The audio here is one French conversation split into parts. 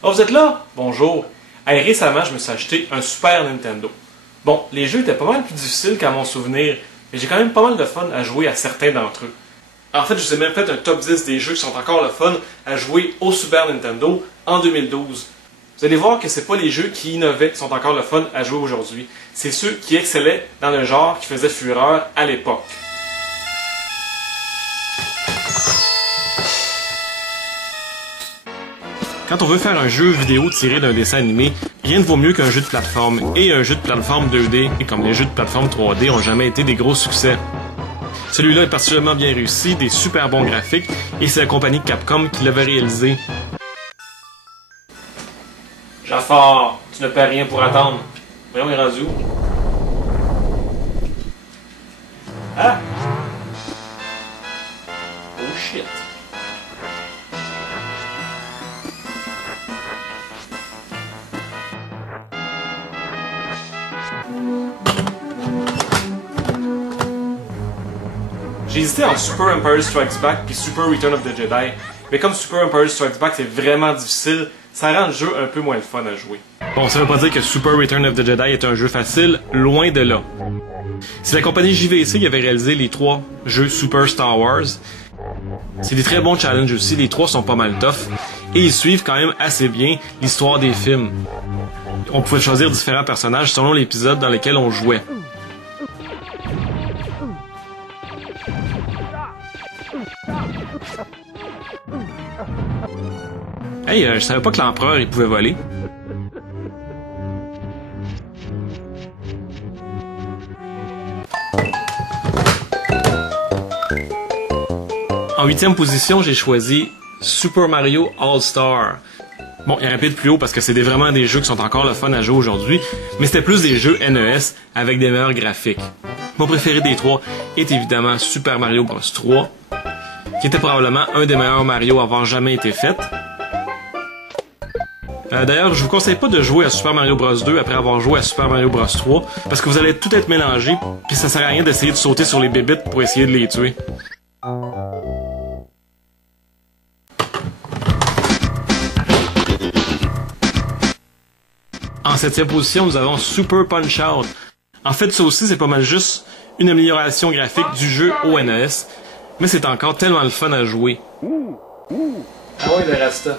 Oh, vous êtes là? Bonjour. Hey, récemment, je me suis acheté un Super Nintendo. Bon, les jeux étaient pas mal plus difficiles qu'à mon souvenir, mais j'ai quand même pas mal de fun à jouer à certains d'entre eux. En fait, je vous ai même fait un top 10 des jeux qui sont encore le fun à jouer au Super Nintendo en 2012. Vous allez voir que c'est pas les jeux qui innovaient qui sont encore le fun à jouer aujourd'hui. C'est ceux qui excellaient dans le genre qui faisait fureur à l'époque. Quand on veut faire un jeu vidéo tiré d'un dessin animé, rien ne vaut mieux qu'un jeu de plateforme. Et un jeu de plateforme 2D, comme les jeux de plateforme 3D, ont jamais été des gros succès. Celui-là est particulièrement bien réussi, des super bons graphiques, et c'est la compagnie Capcom qui l'avait réalisé. Jafar, tu ne perds rien pour attendre. Voyons, il est rendu où? Ah! Oh shit! J'ai hésité entre Super Empire Strikes Back et Super Return of the Jedi, mais comme Super Empire Strikes Back c'est vraiment difficile, ça rend le jeu un peu moins le fun à jouer. Bon, ça veut pas dire que Super Return of the Jedi est un jeu facile, loin de là. C'est la compagnie JVC qui avait réalisé les 3 jeux Super Star Wars. C'est des très bons challenges aussi, les 3 sont pas mal tough, et ils suivent quand même assez bien l'histoire des films. On pouvait choisir différents personnages selon l'épisode dans lequel on jouait. Hey, je savais pas que l'empereur il pouvait voler. En 8e position, j'ai choisi Super Mario All-Star. Bon, il aurait pu être plus haut parce que c'est vraiment des jeux qui sont encore le fun à jouer aujourd'hui, mais c'était plus des jeux NES avec des meilleurs graphiques. Mon préféré des 3 est évidemment Super Mario Bros 3, qui était probablement un des meilleurs Mario à avoir jamais été fait. D'ailleurs, je vous conseille pas de jouer à Super Mario Bros 2 après avoir joué à Super Mario Bros 3, parce que vous allez tout être mélangé, puis ça sert à rien d'essayer de sauter sur les bébites pour essayer de les tuer. En 7e position, nous avons Super Punch-Out. En fait, ça aussi, c'est pas mal juste une amélioration graphique du jeu au NES, mais c'est encore tellement le fun à jouer. Ah oui, le Rasta.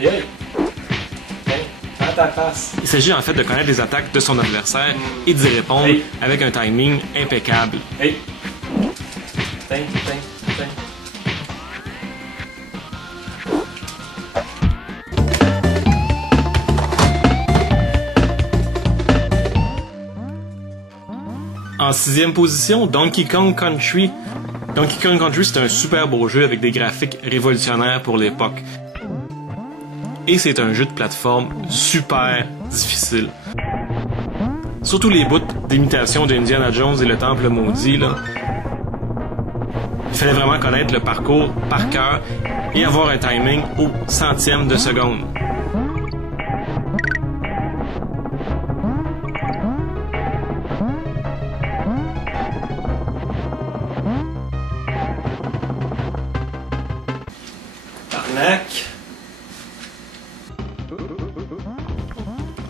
Hey. Hey. Ta face. Il s'agit en fait de connaître les attaques de son adversaire et d'y répondre avec un timing impeccable. Hey. Ting. En 6e position, Donkey Kong Country. Donkey Kong Country, c'est un super beau jeu avec des graphiques révolutionnaires pour l'époque. Et c'est un jeu de plateforme super difficile. Surtout les bouts d'imitation d'Indiana Jones et le Temple Maudit, là. Il fallait vraiment connaître le parcours par cœur et avoir un timing au centième de seconde.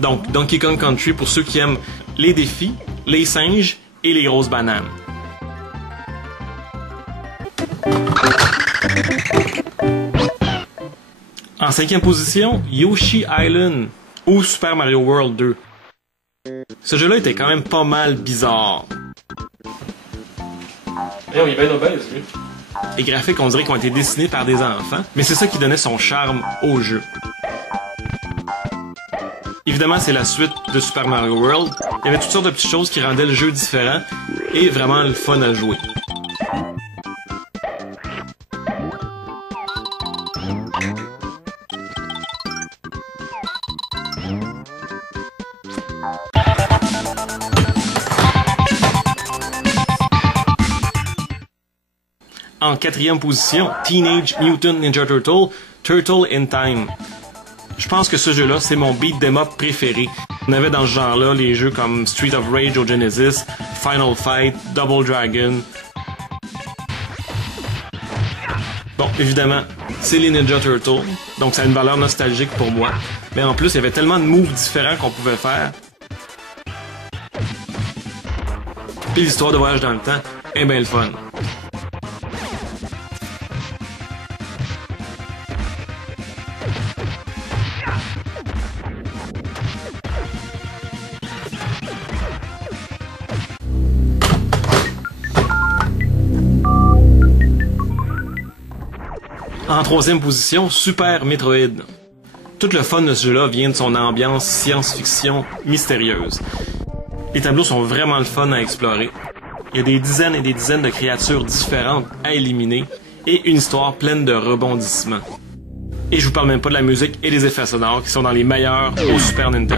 Donc, Donkey Kong Country pour ceux qui aiment les défis, les singes et les grosses bananes. En 5e position, Yoshi Island ou Super Mario World 2. Ce jeu-là était quand même pas mal bizarre. Il est bien obèse, lui. Les graphiques, on dirait qu'ils ont été dessinés par des enfants, mais c'est ça qui donnait son charme au jeu. Évidemment, c'est la suite de Super Mario World. Il y avait toutes sortes de petites choses qui rendaient le jeu différent et vraiment le fun à jouer. En 4e position, Teenage Mutant Ninja Turtle, Turtle in Time. Je pense que ce jeu-là, c'est mon beat 'em up préféré. On avait dans ce genre-là les jeux comme Street of Rage au Genesis, Final Fight, Double Dragon. Bon, évidemment, c'est les Ninja Turtles, donc ça a une valeur nostalgique pour moi. Mais en plus, il y avait tellement de moves différents qu'on pouvait faire. Puis l'histoire de voyage dans le temps est bien le fun. En troisième position, Super Metroid. Tout le fun de ce jeu-là vient de son ambiance science-fiction mystérieuse. Les tableaux sont vraiment le fun à explorer. Il y a des dizaines et des dizaines de créatures différentes à éliminer et une histoire pleine de rebondissements. Et je vous parle même pas de la musique et des effets sonores qui sont dans les meilleurs au Super Nintendo.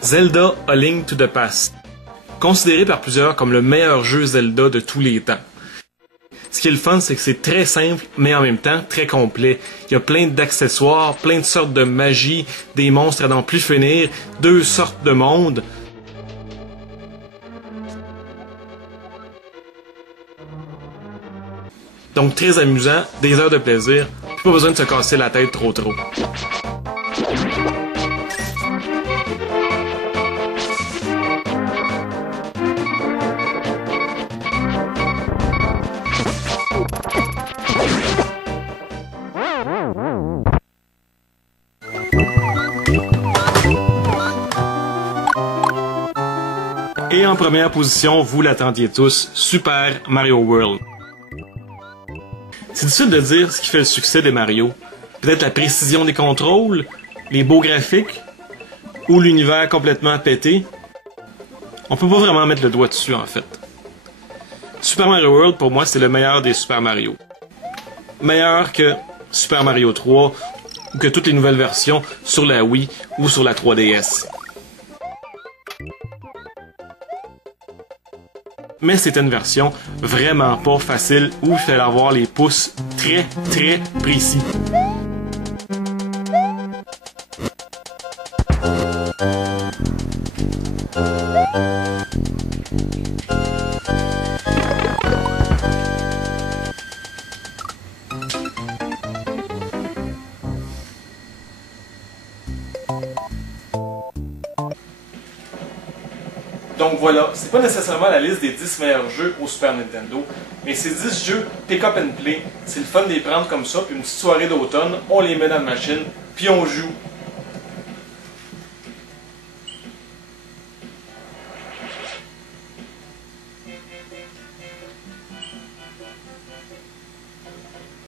Zelda: A Link to the Past. Considéré par plusieurs comme le meilleur jeu Zelda de tous les temps. Ce qui est le fun, c'est que c'est très simple, mais en même temps très complet. Il y a plein d'accessoires, plein de sortes de magie, des monstres à n'en plus finir, 2 sortes de mondes. Donc très amusant, des heures de plaisir, puis pas besoin de se casser la tête trop. Et en première position, vous l'attendiez tous, Super Mario World. C'est difficile de dire ce qui fait le succès des Mario. Peut-être la précision des contrôles, les beaux graphiques, ou l'univers complètement pété. On peut pas vraiment mettre le doigt dessus en fait. Super Mario World, pour moi, c'est le meilleur des Super Mario. Meilleur que Super Mario 3 ou que toutes les nouvelles versions sur la Wii ou sur la 3DS. Mais c'était une version vraiment pas facile où il fallait avoir les pouces très précis. Donc voilà, c'est pas nécessairement la liste des 10 meilleurs jeux au Super Nintendo, mais ces 10 jeux pick up and play, c'est le fun de les prendre comme ça, puis une petite soirée d'automne, on les met dans la machine, puis on joue.